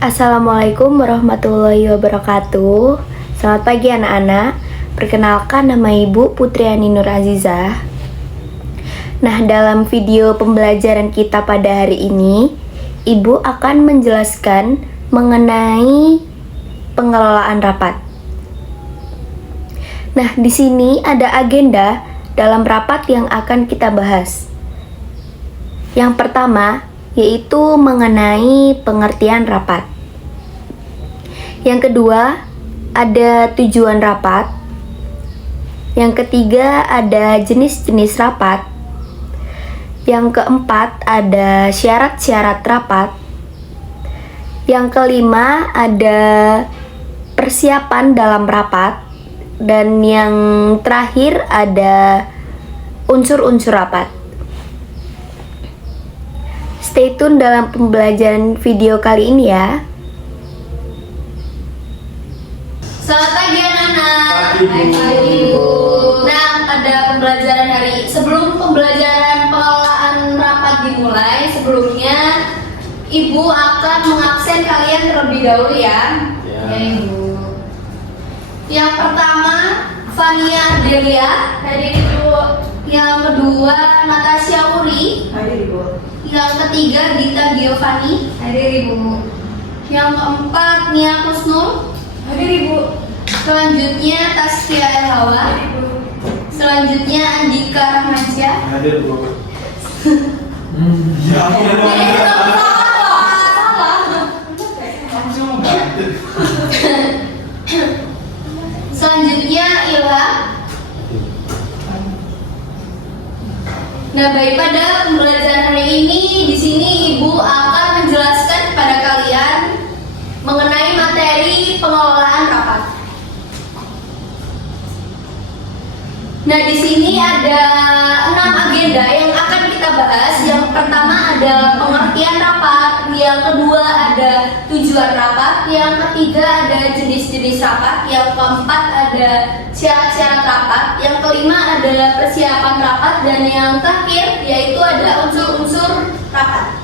Assalamualaikum warahmatullahi wabarakatuh. Selamat pagi anak-anak. Perkenalkan, nama Ibu Putriani Nur Azizah. Nah, dalam video pembelajaran kita pada hari ini, Ibu akan menjelaskan mengenai pengelolaan rapat. Nah, di sini ada agenda dalam rapat yang akan kita bahas. Yang pertama yaitu mengenai pengertian rapat. Yang kedua, ada tujuan rapat. Yang ketiga, ada jenis-jenis rapat. Yang keempat, ada syarat-syarat rapat. Yang kelima, ada persiapan dalam rapat. Dan yang terakhir, ada unsur-unsur rapat. Stay tune dalam pembelajaran video kali ini ya. Selamat pagi anak-anak. Pagi, Bu. Nah, pada pembelajaran sebelum pembelajaran pengelolaan rapat dimulai, sebelumnya Ibu akan mengabsen kalian terlebih dahulu ya. Ya. Ibu. Yang pertama, Fania Delia. Hadir Ibu. Yang kedua, Natasha Uri. Hadir Ibu. Yang ketiga, Dita Giovanni. Hadir Ibu. Yang keempat, Nia Kusnul. Hadir Ibu. Selanjutnya, Taskia Elhawa. Selanjutnya, Andika Rahmansyah. Hadir, Bu. Ini tetap salah. Selanjutnya, Ila. Nah, baik, pada pembelajaran hari ini di sini Ibu akan menjelaskan kepada kalian mengenai materi pengelolaan rapat. Nah, di sini ada 6 agenda yang akan kita bahas. Yang pertama ada pengertian rapat, yang kedua ada tujuan rapat, yang ketiga ada jenis-jenis rapat, yang keempat ada syarat-syarat rapat, yang kelima ada persiapan rapat, dan yang terakhir yaitu ada unsur-unsur rapat.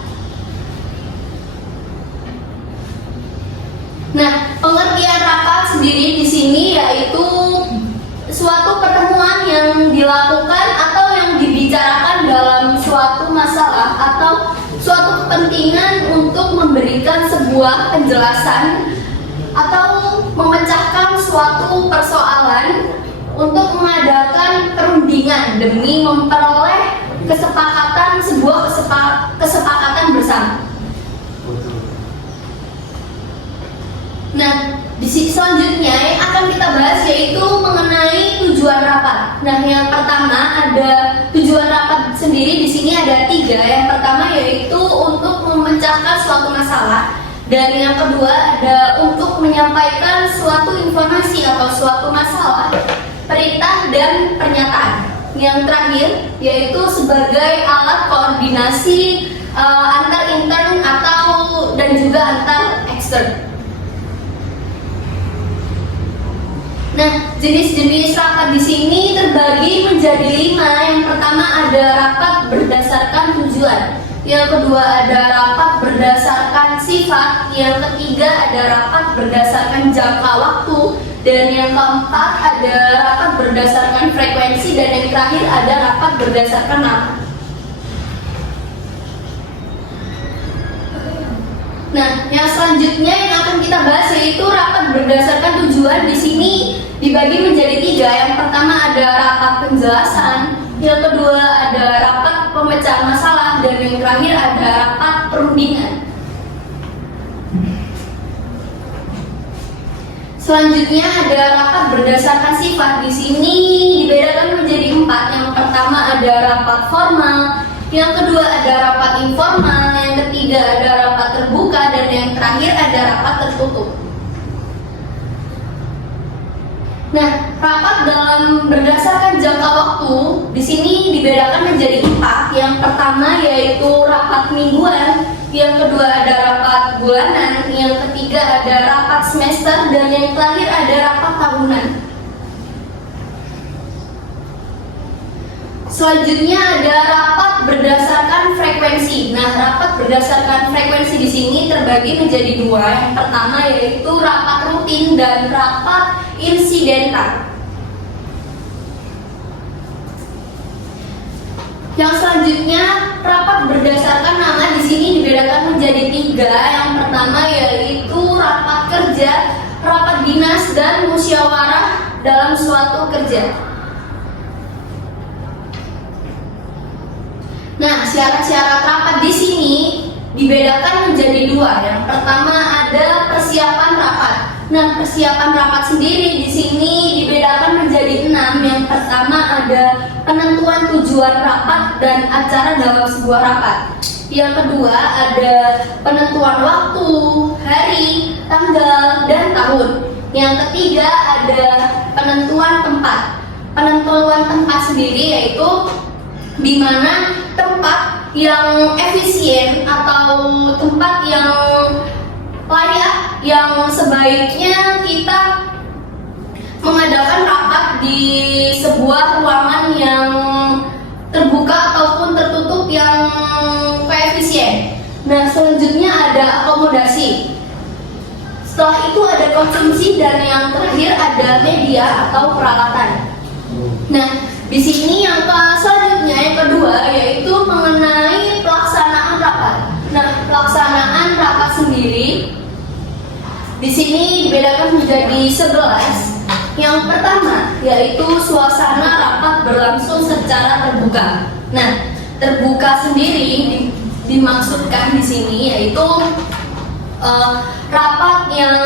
Nah, pengertian rapat sendiri di sini yaitu suatu pertemuan yang dilakukan atau yang dibicarakan dalam suatu masalah atau suatu kepentingan untuk memberikan sebuah penjelasan atau memecahkan suatu persoalan untuk mengadakan perundingan demi memperoleh kesepakatan kesepakatan bersama. Nah, di sini selanjutnya yang akan kita bahas yaitu mengenai tujuan rapat. Nah, yang pertama ada tujuan rapat sendiri di sini ada 3. Yang pertama yaitu untuk memecahkan suatu masalah, dan yang kedua ada untuk menyampaikan suatu informasi atau suatu masalah, perintah dan pernyataan. Yang terakhir yaitu sebagai alat koordinasi antar intern atau dan juga antar ekstern. Nah, jenis-jenis rapat di sini terbagi menjadi 5. Yang pertama ada rapat berdasarkan tujuan. Yang kedua ada rapat berdasarkan sifat. Yang ketiga ada rapat berdasarkan jangka waktu. Dan yang keempat ada rapat berdasarkan frekuensi. Dan yang terakhir ada rapat berdasarkan nama. Nah, yang selanjutnya yang akan kita bahas yaitu rapat berdasarkan tujuan. Di sini dibagi menjadi 3. Yang pertama ada rapat penjelasan, yang kedua ada rapat pemecahan masalah, dan yang terakhir ada rapat perundingan. Selanjutnya ada rapat berdasarkan sifat. Di sini dibedakan menjadi 4. Yang pertama ada rapat formal, yang kedua ada rapat informal, yang ketiga ada rapat terbuka, dan yang terakhir ada rapat tertutup. Nah, rapat dalam berdasarkan jangka waktu di sini dibedakan menjadi 4. Yang pertama yaitu rapat mingguan, yang kedua ada rapat bulanan, yang ketiga ada rapat semester, dan yang terakhir ada rapat tahunan. Selanjutnya ada rapat berdasarkan frekuensi. Nah, rapat berdasarkan frekuensi di sini terbagi menjadi dua. Yang pertama yaitu rapat rutin dan rapat insidental. Yang selanjutnya rapat berdasarkan nama di sini dibedakan menjadi tiga. Yang pertama yaitu rapat kerja, rapat dinas, dan musyawarah dalam suatu kerja. Nah, syarat-syarat rapat di sini dibedakan menjadi dua. Yang pertama ada persiapan rapat. Nah, persiapan rapat sendiri di sini dibedakan menjadi 6. Yang pertama ada penentuan tujuan rapat dan acara dalam sebuah rapat. Yang kedua ada penentuan waktu, hari, tanggal, dan tahun. Yang ketiga ada penentuan tempat. Penentuan tempat sendiri yaitu di mana tempat yang efisien atau tempat yang layak yang sebaiknya kita mengadakan rapat di sebuah ruangan yang terbuka ataupun tertutup yang koefisien. Nah, selanjutnya ada akomodasi. Setelah itu ada konsumsi dan yang terakhir ada media atau peralatan. Nah, di sini yang selanjutnya yang kedua yaitu mengenai pelaksanaan rapat. Nah, pelaksanaan rapat sendiri di sini dibedakan menjadi 11. Yang pertama yaitu suasana rapat berlangsung secara terbuka. Nah, terbuka sendiri dimaksudkan di sini yaitu rapat yang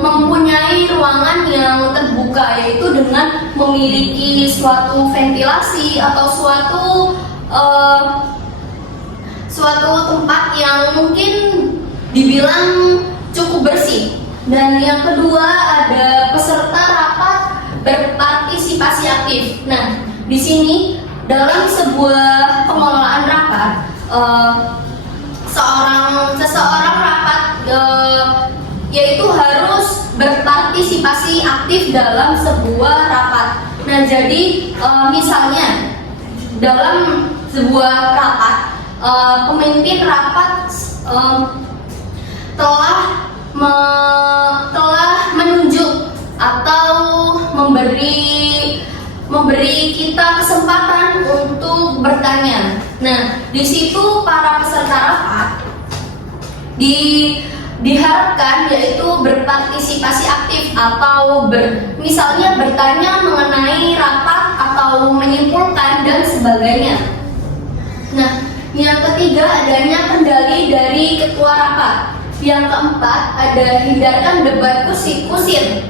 mempunyai ruangan yang terbuka, yaitu dengan memiliki suatu ventilasi atau suatu tempat yang mungkin dibilang cukup bersih. Dan yang kedua ada peserta rapat berpartisipasi aktif. Nah, di sini dalam sebuah pengelolaan rapat seseorang rapat yaitu harus berpartisipasi aktif dalam sebuah rapat. Nah, jadi misalnya dalam sebuah rapat pemimpin rapat telah menunjuk atau memberi kita kesempatan untuk bertanya. Nah, di situ para peserta rapat diharapkan yaitu berpartisipasi aktif atau misalnya bertanya mengenai rapat atau menyimpulkan dan sebagainya. Nah, yang ketiga adanya kendali dari ketua rapat. Yang keempat ada hindarkan debat kusir.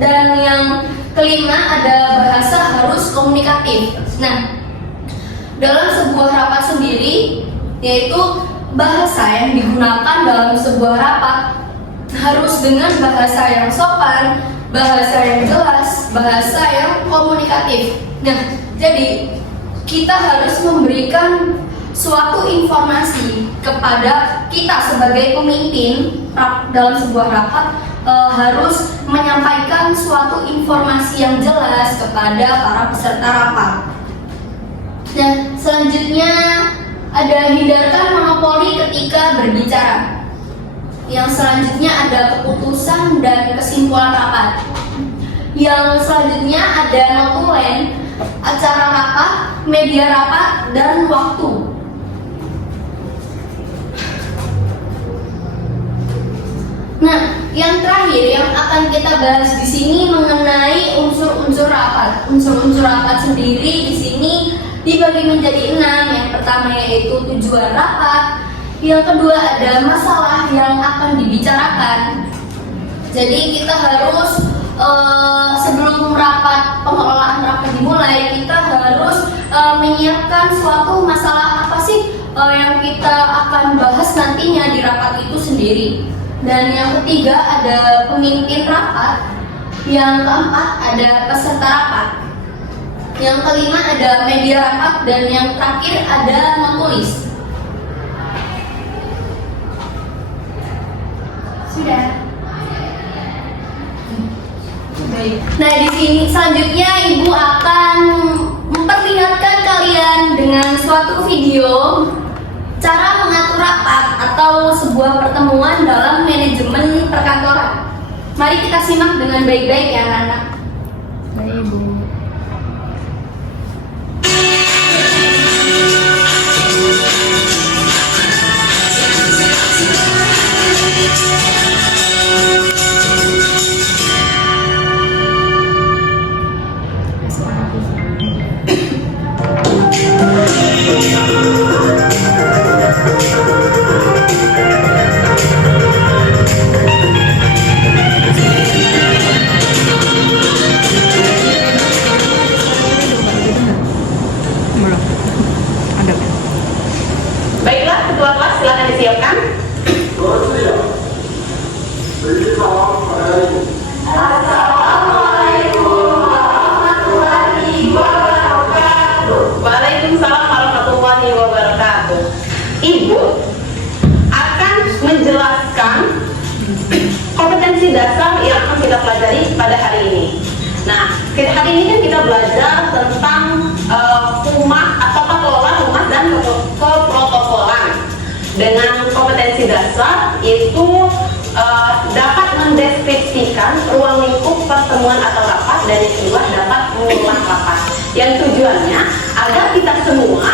Dan yang kelima ada bahasa harus komunikatif. Nah, dalam sebuah rapat sendiri yaitu bahasa yang digunakan dalam sebuah rapat harus dengan bahasa yang sopan, bahasa yang jelas, bahasa yang komunikatif. Nah, jadi kita harus memberikan suatu informasi kepada kita sebagai pemimpin dalam sebuah rapat, harus menyampaikan suatu informasi yang jelas kepada para peserta rapat. Nah, selanjutnya ada hindarkan monopoli ketika berbicara. Yang selanjutnya ada keputusan dan kesimpulan rapat. Yang selanjutnya ada notulen, acara rapat, media rapat, dan waktu. Nah, yang terakhir yang akan kita bahas di sini mengenai unsur-unsur rapat. Unsur-unsur rapat sendiri di sini dibagi menjadi 6. Yang pertama yaitu tujuan rapat. Yang kedua ada masalah yang akan dibicarakan. Jadi kita harus sebelum pengelolaan rapat dimulai, kita harus menyiapkan suatu masalah apa sih yang kita akan bahas nantinya di rapat itu sendiri. Dan yang ketiga ada pemimpin rapat. Yang keempat ada peserta rapat. Yang kelima ada media rapat. Dan yang terakhir ada menulis. Sudah. Baik. Nah, di sini selanjutnya Ibu akan memperlihatkan kalian dengan suatu video rapat atau sebuah pertemuan dalam manajemen perkantoran. Mari kita simak dengan baik-baik ya anak-anak. Baik, Ibu. Baiklah, ketua kelas silakan disiapkan. Waalaikumsalam warahmatullahi wabarakatuh. Ibu akan menjelaskan kompetensi dasar yang akan kita pelajari pada hari ini. Nah, hari ini kan kita belajar tentang humas atau tata kelola humas dan keprotokolan. Dengan kompetensi dasar itu dapat mendeskripsikan ruang lingkup pertemuan atau rapat, dan yang kedua dapat mengolah rapat. Yang tujuannya agar kita semua,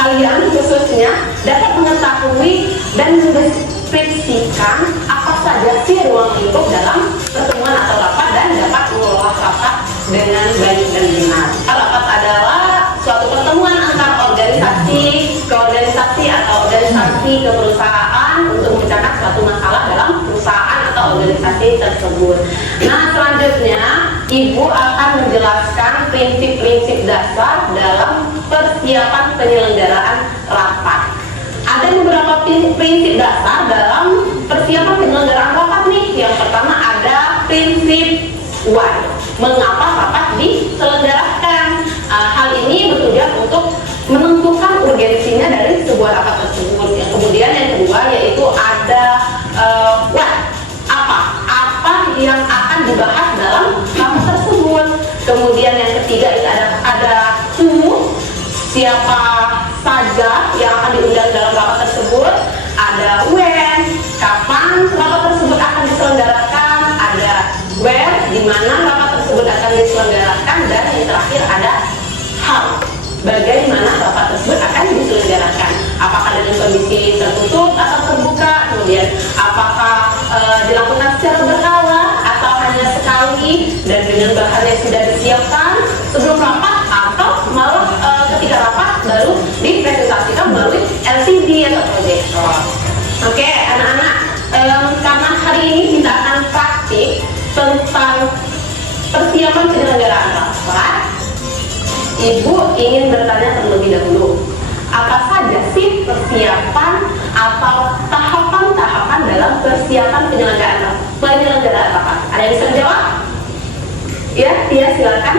kalian khususnya, dapat mengetahui dan mendeskripsikan apa saja sih ruang lingkup dalam pertemuan atau rapat dan dapat mengolah rapat dengan baik dan benar. Rapat adalah suatu pertemuan antar organisasi ke organisasi atau organisasi ke perusahaan untuk memecahkan suatu masalah dalam perusahaan atau organisasi tersebut. Nah, selanjutnya Ibu akan menjelaskan prinsip-prinsip dasar dalam persiapan penyelenggaraan rapat. Ada beberapa prinsip dasar dalam persiapan penyelenggaraan rapat nih. Yang pertama ada prinsip why. Mengapa rapat diselenggarakan? Hal ini bertujuan untuk menentukan urgensinya dari sebuah rapat tersebut. Yang kemudian yang kedua yaitu ada what. Apa yang akan dibahas dalam rapat tersebut. Kemudian yang ketiga itu ada who, siapa saja yang akan diundang dalam rapat tersebut. Ada when, kapan rapat tersebut akan diselenggarakan. Ada where, di mana rapat tersebut akan diselenggarakan. Dan yang terakhir ada how, bagaimana rapat tersebut akan diselenggarakan. Apakah dengan kondisi tertutup atau terbuka, kemudian apakah dilakukan secara berkala atau hanya sekali, dan dengan bahan yang sudah disiapkan sebelum rapat, atau malah ketika rapat baru dipresentasikan melalui LCD atau proyektor. Oke, anak-anak, karena hari ini kita akan praktik tentang persiapan penyelenggaraan rapat, Ibu ingin bertanya terlebih dahulu, apa saja sih persiapan atau tahapan-tahapan dalam persiapan penyelenggaraan rapat? Ada yang bisa menjawab? Ya, Tia silakan.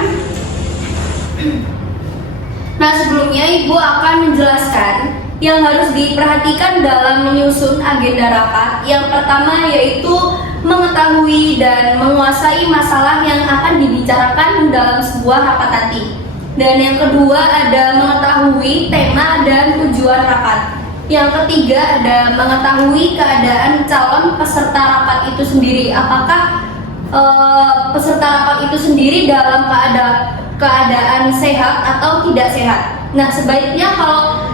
Nah, sebelumnya Ibu akan menjelaskan yang harus diperhatikan dalam menyusun agenda rapat. Yang pertama yaitu mengetahui dan menguasai masalah yang akan dibicarakan dalam sebuah rapat nanti. Dan yang kedua ada mengetahui tema dan tujuan rapat. Yang ketiga ada mengetahui keadaan calon peserta rapat itu sendiri. Apakah peserta rapat itu sendiri dalam keadaan sehat atau tidak sehat. Nah, sebaiknya kalau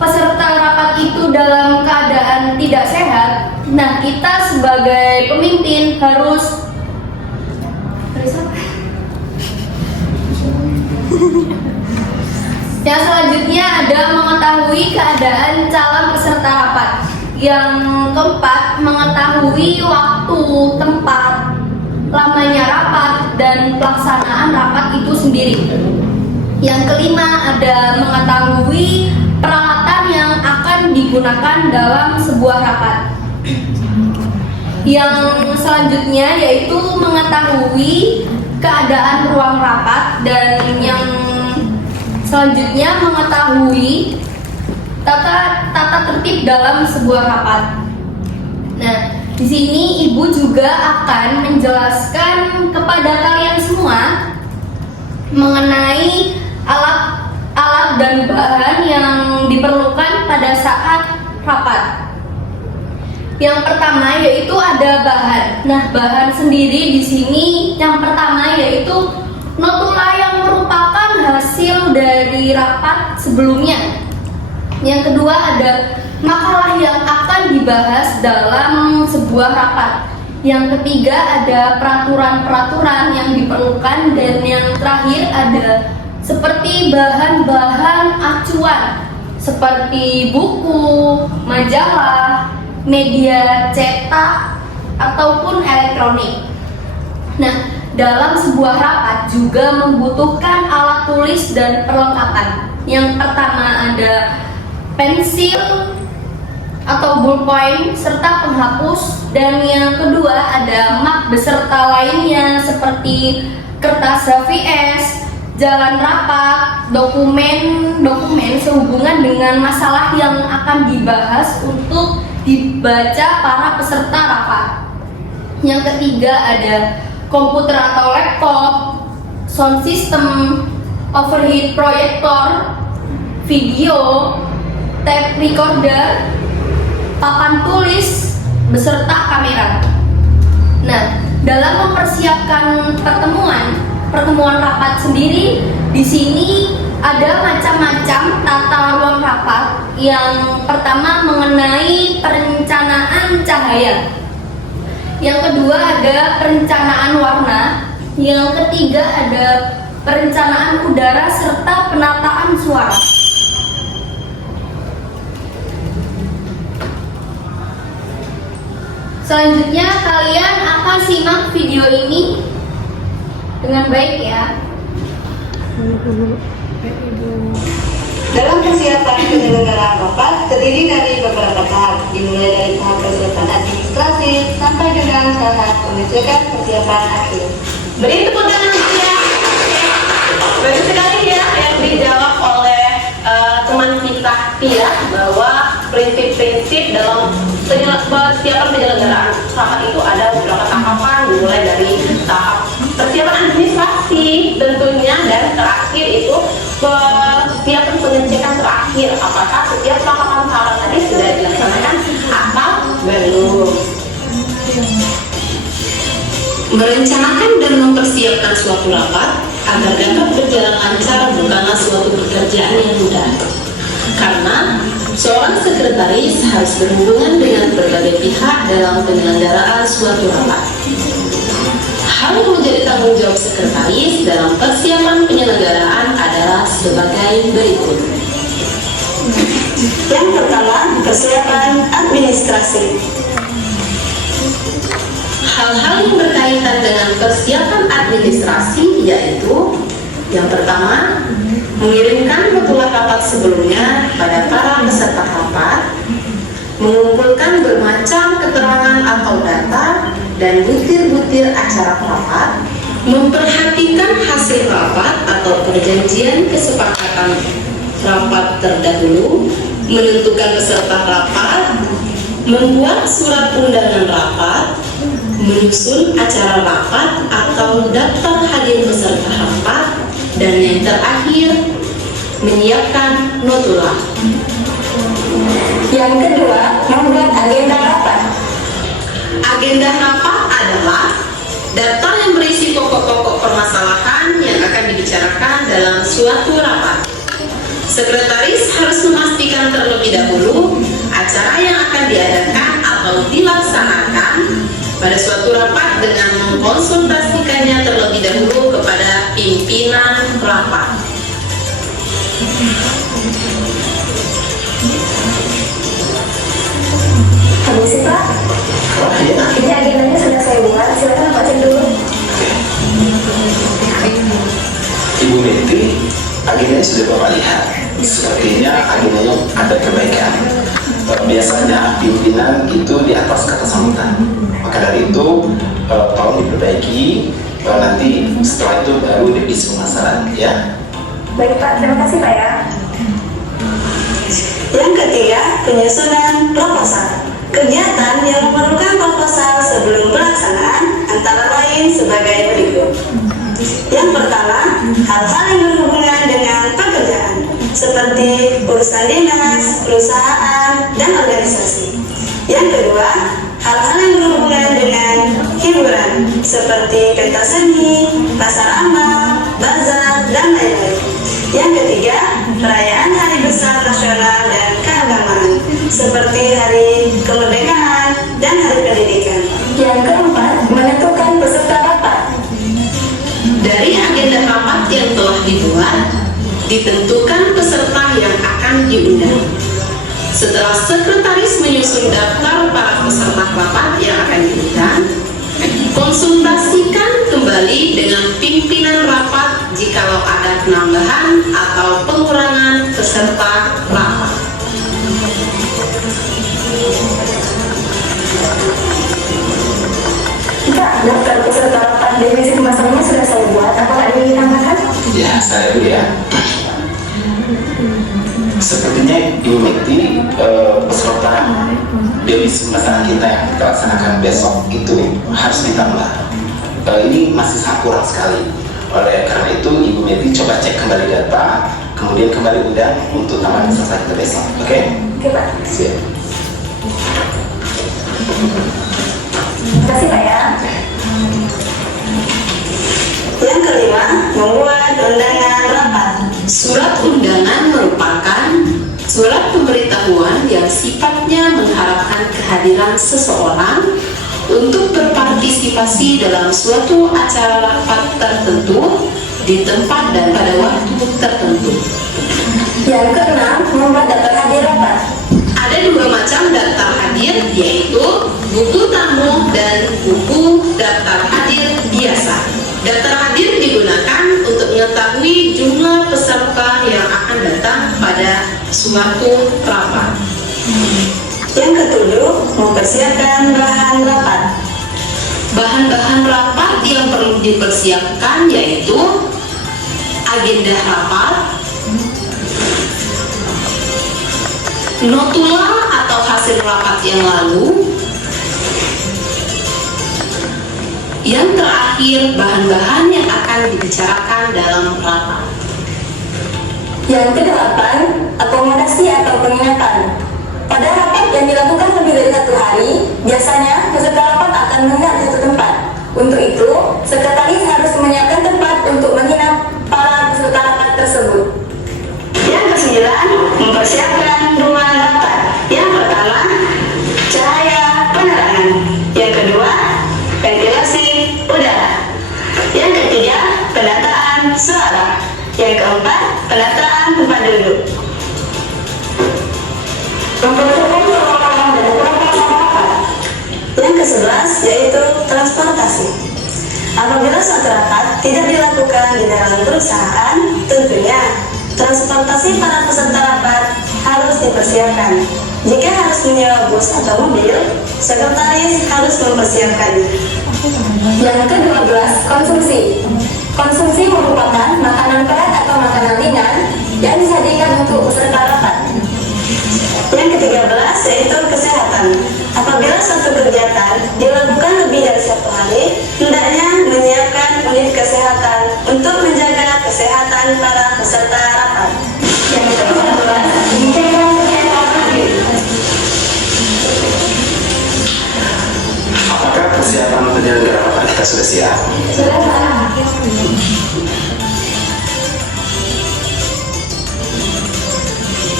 peserta rapat itu dalam keadaan tidak sehat, nah kita sebagai pemimpin harus yang selanjutnya ada mengetahui keadaan calon peserta rapat. Yang keempat, mengetahui waktu, tempat, lamanya rapat, dan pelaksanaan rapat itu sendiri. Yang kelima, ada mengetahui peralatan yang akan digunakan dalam sebuah rapat. Yang selanjutnya yaitu mengetahui keadaan ruang rapat, dan yang selanjutnya mengetahui tata tertib dalam sebuah rapat. Nah, di sini Ibu juga akan menjelaskan kepada kalian semua mengenai alat dan bahan yang diperlukan pada saat rapat. Yang pertama yaitu ada bahan. Nah, bahan sendiri di sini yang pertama yaitu notula yang merupakan hasil dari rapat sebelumnya. Yang kedua ada makalah yang akan dibahas dalam sebuah rapat. Yang ketiga ada peraturan-peraturan yang diperlukan, dan yang terakhir ada seperti bahan-bahan acuan seperti buku, majalah, media cetak, ataupun elektronik. Nah, dalam sebuah rapat juga membutuhkan alat tulis dan perlengkapan. Yang pertama ada pensil atau ballpoint serta penghapus, dan yang kedua ada mak beserta lainnya seperti kertas HVS, jalan rapat, dokumen sehubungan dengan masalah yang akan dibahas untuk dibaca para peserta rapat. Yang ketiga ada komputer atau laptop, sound system, overhead proyektor, video, tape recorder, papan tulis beserta kamera. Nah, dalam mempersiapkan pertemuan rapat sendiri, di sini ada macam-macam tata ruang rapat. Yang pertama mengenai perencanaan cahaya. Yang kedua ada perencanaan warna. Yang ketiga ada perencanaan udara serta penataan suara. Selanjutnya kalian akan simak video ini dengan baik ya. Dalam persiapan penyelenggaraan rapat terdiri dari beberapa tahap, dimulai dari tahap persiapan administrasi sampai dengan tahap pengecekan persiapan akhir. Beri tepuk tangan ya. Bagus sekali ya yang dijawab oleh teman kita Pia, bahwa prinsip-prinsip dalam persiapan penyelenggaraan rapat itu ada beberapa tahapan, mulai dari tahap persiapan administrasi tentunya, dan terakhir itu persiapan pengecekan terakhir, apakah setiap tahapan tadi sudah dilaksanakan atau belum. Merencanakan dan mempersiapkan suatu rapat agar dapat berjalan lancar bukanlah suatu pekerjaan yang mudah, karena seorang sekretaris harus berhubungan dengan berbagai pihak dalam penyelenggaraan suatu rapat. Hal yang menjadi tanggung jawab sekretaris dalam persiapan penyelenggaraan adalah sebagai berikut. Yang pertama, persiapan administrasi. Hal-hal yang berkaitan dengan persiapan administrasi yaitu: yang pertama, mengirimkan notula rapat sebelumnya pada para peserta rapat, mengumpulkan bermacam keterangan atau data dan butir-butir acara rapat, memperhatikan hasil rapat atau perjanjian kesepakatan rapat terdahulu, menentukan peserta rapat, membuat surat undangan rapat, menyusun acara rapat atau daftar hadir peserta rapat, dan yang terakhir, menyiapkan notula. Yang kedua, membuat agenda rapat. Agenda rapat adalah daftar yang berisi pokok-pokok permasalahan yang akan dibicarakan dalam suatu rapat. Sekretaris harus memastikan terlebih dahulu acara yang akan diadakan atau dilaksanakan pada suatu rapat dengan mengkonsultasikannya terlebih dahulu kepada pimpinan rapat. Permisi Pak, ini agendanya sudah saya buat, silakan Pak cek dulu. Ibu Meti, agendanya sudah Bapak lihat. Sepertinya agendanya ada perbaikan. Biasanya pimpinan itu di atas kata sambutan. Maka dari itu tolong diperbaiki. Nanti setelah itu baru revisi pemasaran, ya. Baik Pak, terima kasih Pak ya. Yang ketiga, penyusunan proposal. Kegiatan yang memerlukan proposal sebelum pelaksanaan antara lain sebagai berikut. Yang pertama, hal-hal yang berhubungan dengan pekerjaan seperti urusan dinas, perusahaan, dan organisasi. Yang kedua, hal-hal yang berhubungan dengan hiburan seperti pentas seni, pasar amal, bazar, dan lain-lain. Yang ketiga, perayaan hari besar nasional dan keagamaan seperti hari kemerdekaan dan hari pendidikan. Yang keempat, menentukan peserta rapat. Dari agenda rapat yang telah dibuat, ditentukan peserta yang akan diundang. Setelah sekretaris menyusun daftar para peserta rapat yang akan diundang, konsultasikan kembali dengan pimpinan rapat jikalau ada penambahan atau pengurangan peserta rapat. Kak, daftar peserta rapat divisi pemasarannya sudah saya buat. Apakah ada yang ditambahkan? Ya, saya dulu ya. Sepertinya Ibu Mekti peserta divisi pemasaran kita yang kita laksanakan besok itu harus ditambah. Ini masih sangat kurang sekali. Oleh karena itu Ibu Mekti coba cek kembali data, kemudian kembali undang untuk tambahan peserta kita besok. Oke? Oke, Pak. Siap. Terima kasih, Pak ya. Yang kelima, membuat undangan rapat. Surat undangan merupakan surat pemberitahuan yang sifatnya mengharapkan kehadiran seseorang untuk berpartisipasi dalam suatu acara rapat tertentu di tempat dan pada waktu tertentu. Yang keenam, membuat daftar hadir rapat. Ada dua macam daftar hadir, yaitu buku tamu dan buku daftar hadir biasa. Daftar hadir digunakan untuk mengetahui jumlah peserta yang akan datang pada suatu rapat. Yang ketujuh, mempersiapkan bahan rapat. Bahan-bahan rapat yang perlu dipersiapkan yaitu agenda rapat, notula atau hasil rapat yang lalu, yang terakhir bahan-bahan yang akan dibicarakan dalam rapat. Yang kedelapan, akomodasi atau penginapan. Pada rapat yang dilakukan lebih dari 1 hari, biasanya peserta rapat akan menginap di satu tempat. Untuk itu, sekretaris harus menyiapkan tempat untuk menginap para peserta rapat tersebut. Yang kesembilan, mempersiapkan ruang rapat. Yang pertama, cahaya penerangan. Yang kedua, ventilasi udara. Yang ketiga, pendataan suara. Yang keempat, pendataan tempat duduk. Mempersiapkan ruang dan peralatan rapat. Yang ke-11 yaitu transportasi. Apabila suatu rapat tidak dilakukan di dalam perusahaan, tentunya transportasi para peserta rapat harus dipersiapkan. Jika harus menyewa bus atau mobil, sekretaris harus mempersiapkannya. Yang ke-12, konsumsi. Konsumsi merupakan makanan berat atau makanan ringan yang disajikan untuk peserta rapat. Yang ke-13 yaitu kesehatan. Apabila suatu kegiatan dilakukan lebih dari 1 hari, hendaknya menyiapkan unit kesehatan untuk menjaga kesehatan para peserta rapat. Yang ke-14, menjaga kesehatan hadir. Apakah persiapan penyelenggara rapat kita sudah siap? Sudah, Pak.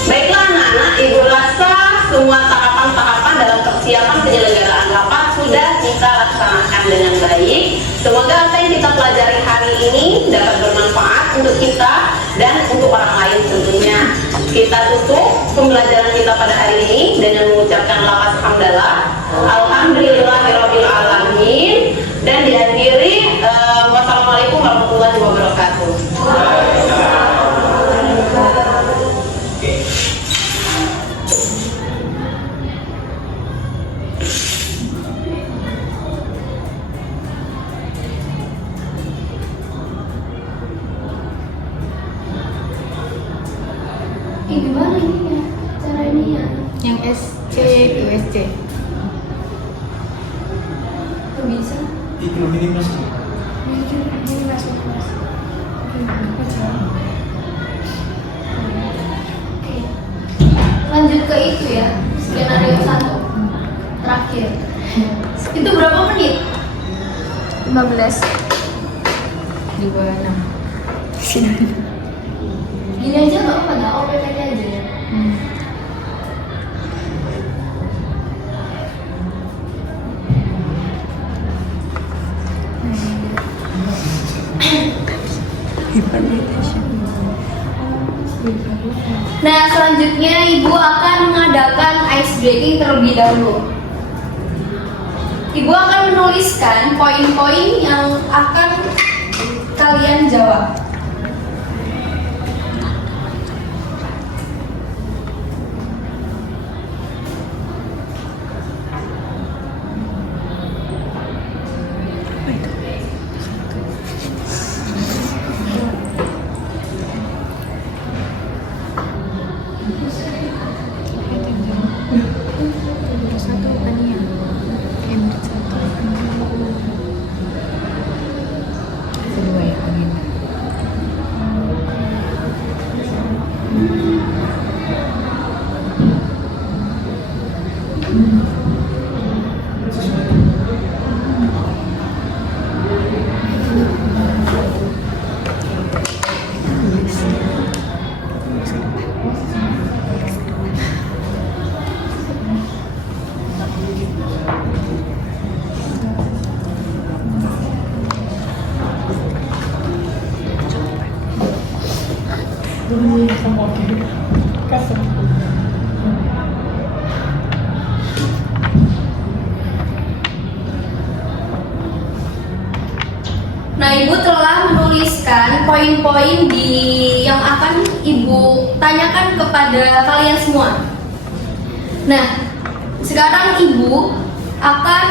Baiklah anak-anak, Ibu rasa semua tahapan-tahapan dalam persiapan penyelenggaraan rapat sudah kita laksanakan dengan baik. Semoga apa yang kita pelajari hari ini dapat bermanfaat untuk kita dan untuk orang lain tentunya. Kita tutup pembelajaran kita pada hari ini dengan mengucapkan lafaz hamdalah, alhamdulillahirabbil alamin, dan diakhiri wassalamualaikum warahmatullahi wabarakatuh. Gimana ini ya? Cara ini ya? Yang SC itu SC. Kok bisa? Ini masuk mas. Oke. Lanjut ke itu ya. Skenario 1. Iya. Itu berapa menit? 15. 26. Gini aja nggak apa-apa, nggak OPPT aja ya. Nah, selanjutnya Ibu akan mengadakan ice breaking terlebih dahulu. Ibu akan menuliskan poin-poin yang akan kalian jawab. Kedua ya, agenda. Nah, Ibu telah menuliskan poin-poin yang akan Ibu tanyakan kepada kalian semua. Nah, sekarang Ibu akan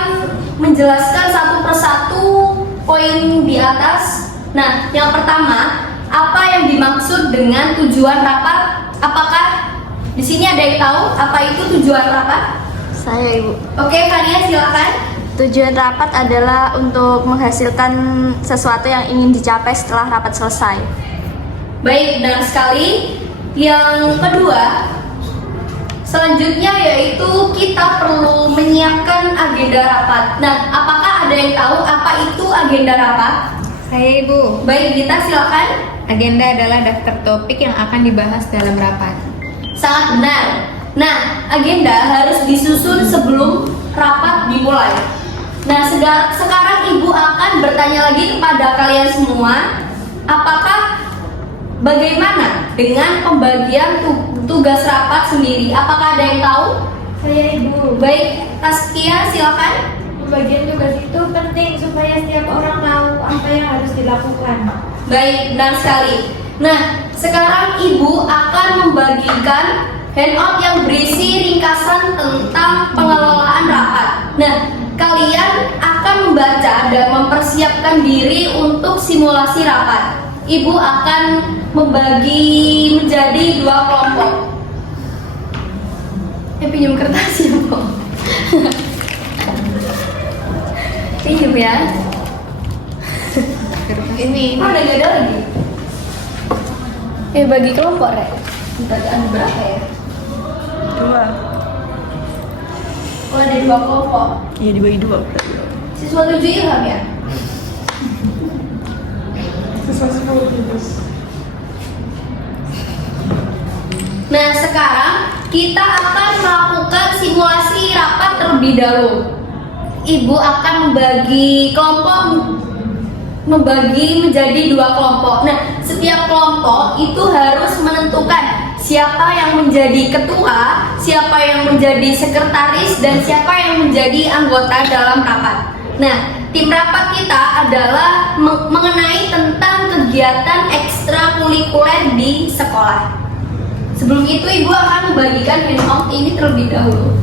menjelaskan satu persatu poin di atas. Nah, yang pertama, apa yang dimaksud dengan tujuan rapat? Apakah di sini ada yang tahu apa itu tujuan rapat? Saya, Ibu. Oke, kalian silakan. Tujuan rapat adalah untuk menghasilkan sesuatu yang ingin dicapai setelah rapat selesai. Baik, benar sekali. Yang kedua, selanjutnya yaitu kita perlu menyiapkan agenda rapat. Nah, apakah ada yang tahu apa itu agenda rapat? Saya Ibu. Baik, Gita silakan. Agenda adalah daftar topik yang akan dibahas dalam rapat. Sangat benar. Nah, agenda harus disusun sebelum rapat dimulai. Nah, sekarang Ibu akan bertanya lagi kepada kalian semua, apakah bagaimana dengan pembagian tugas rapat sendiri? Apakah ada yang tahu? Saya Ibu. Baik, Taskia silakan. Pembagian tugas itu penting supaya setiap orang tahu apa yang harus dilakukan. Baik, benar sekali. Nah, sekarang Ibu akan membagikan handout yang berisi ringkasan tentang pengelolaan rapat. Nah, kalian akan membaca dan mempersiapkan diri untuk simulasi rapat. Ibu akan membagi menjadi 2 kelompok. Pinjam kertas ya, Bu. Pinjam ya. Ini nggak ada lagi. Bagi kelompok, Rek. Ada berapa ya? 2. Oh, ada 2 kelompok. Iya, dibagi 2. Siswa 7 Ilham ya? Nah, sekarang kita akan melakukan simulasi rapat terlebih dahulu. Ibu akan membagi menjadi 2 kelompok. Nah, setiap kelompok itu harus menentukan siapa yang menjadi ketua, siapa yang menjadi sekretaris, dan siapa yang menjadi anggota dalam rapat. Nah, tim rapat kita adalah mengenai tentang kegiatan ekstrakurikuler di sekolah. Sebelum itu, Ibu akan membagikan handout ini terlebih dahulu.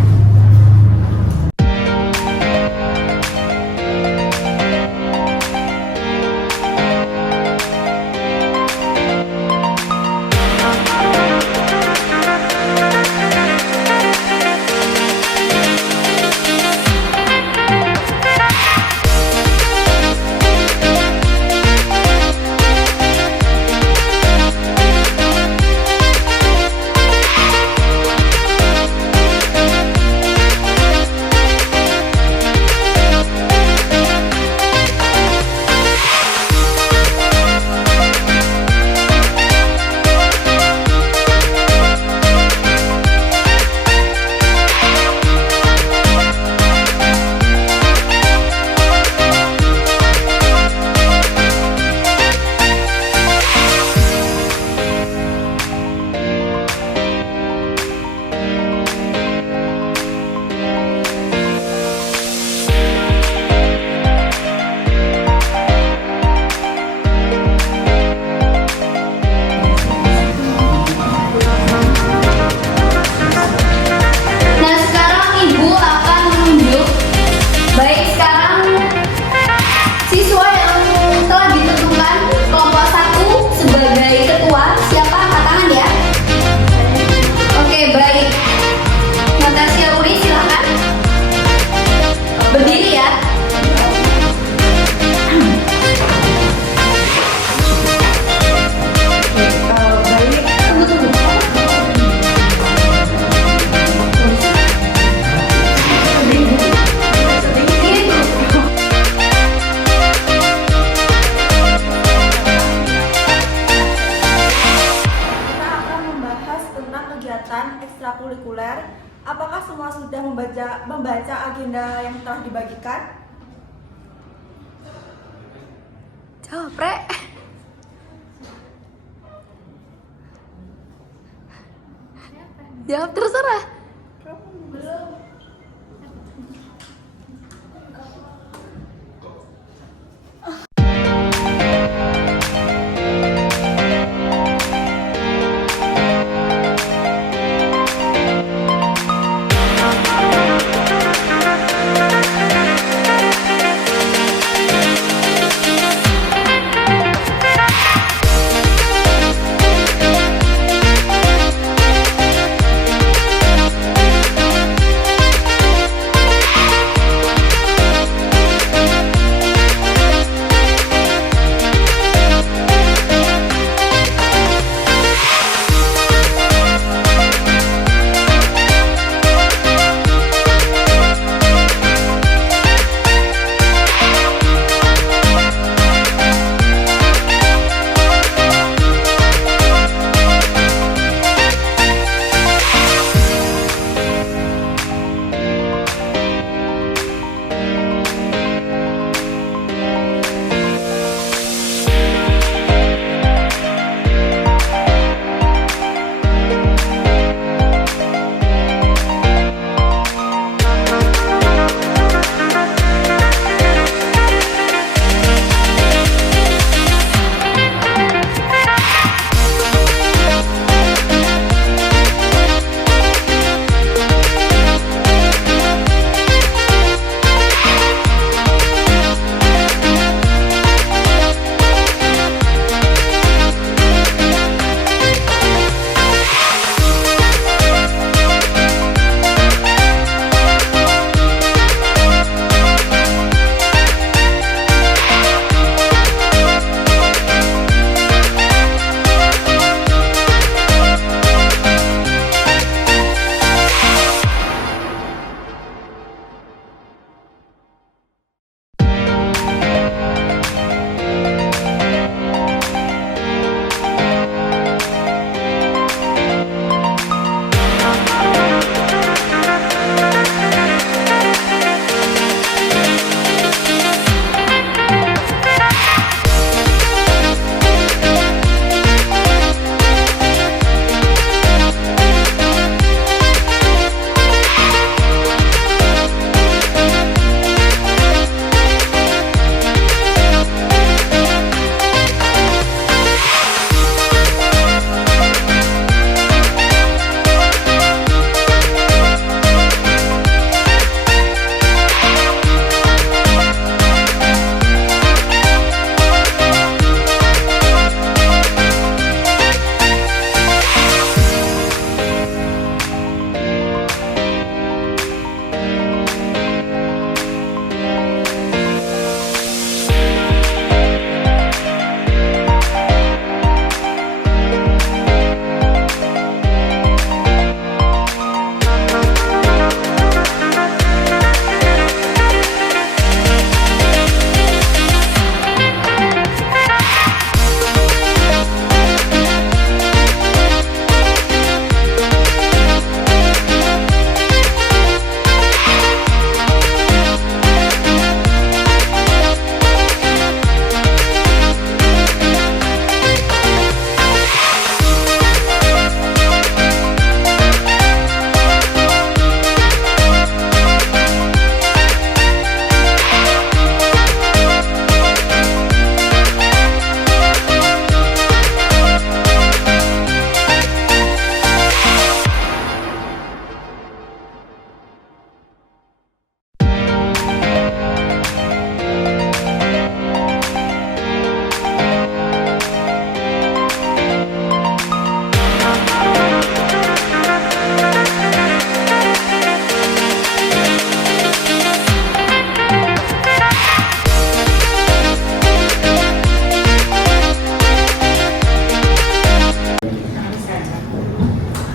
membaca agenda yang telah dibagikan? Jawab, Pre. Jawab terserah.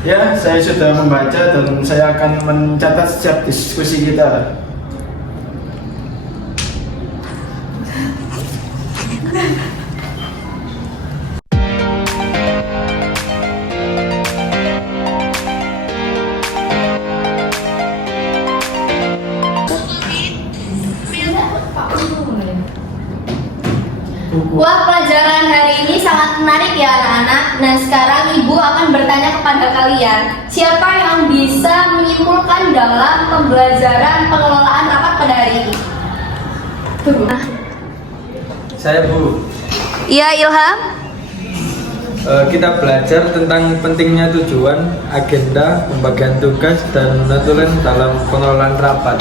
Ya, saya sudah membaca dan saya akan mencatat setiap diskusi kita. buku. Wah, pelajaran hari ini sangat menarik ya anak-anak. Nah, sekarang Ibu akan bertanya kepada kalian, siapa yang bisa menyimpulkan dalam pembelajaran pengelolaan rapat pada hari ini? Saya Bu. Iya, Ilham. Kita belajar tentang pentingnya tujuan, agenda, pembagian tugas, dan notulen dalam pengelolaan rapat.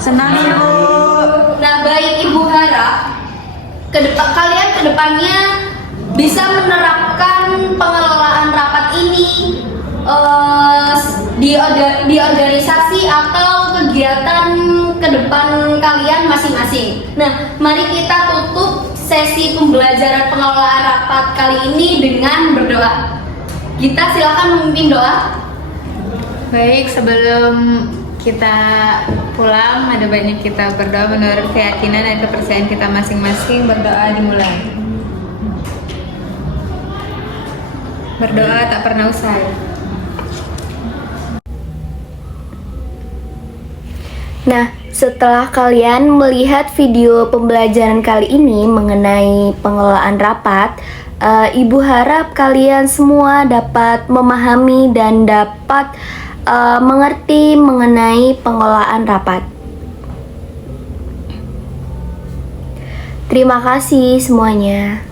Senang Ibu. Nah, baik Ibu harap kalian kedepannya bisa menerapkan pengelolaan rapat ini di organisasi atau kegiatan ke depan kalian masing-masing. Nah, mari kita tutup sesi pembelajaran pengelolaan rapat kali ini dengan berdoa. Gita, silakan memimpin doa. Baik, sebelum kita pulang, ada banyak kita berdoa menurut keyakinan dan kepercayaan kita masing-masing. Berdoa dimulai. Berdoa tak pernah usai. Nah, setelah kalian melihat video pembelajaran kali ini mengenai pengelolaan rapat, Ibu harap kalian semua dapat memahami dan dapat mengerti mengenai pengelolaan rapat. Terima kasih semuanya.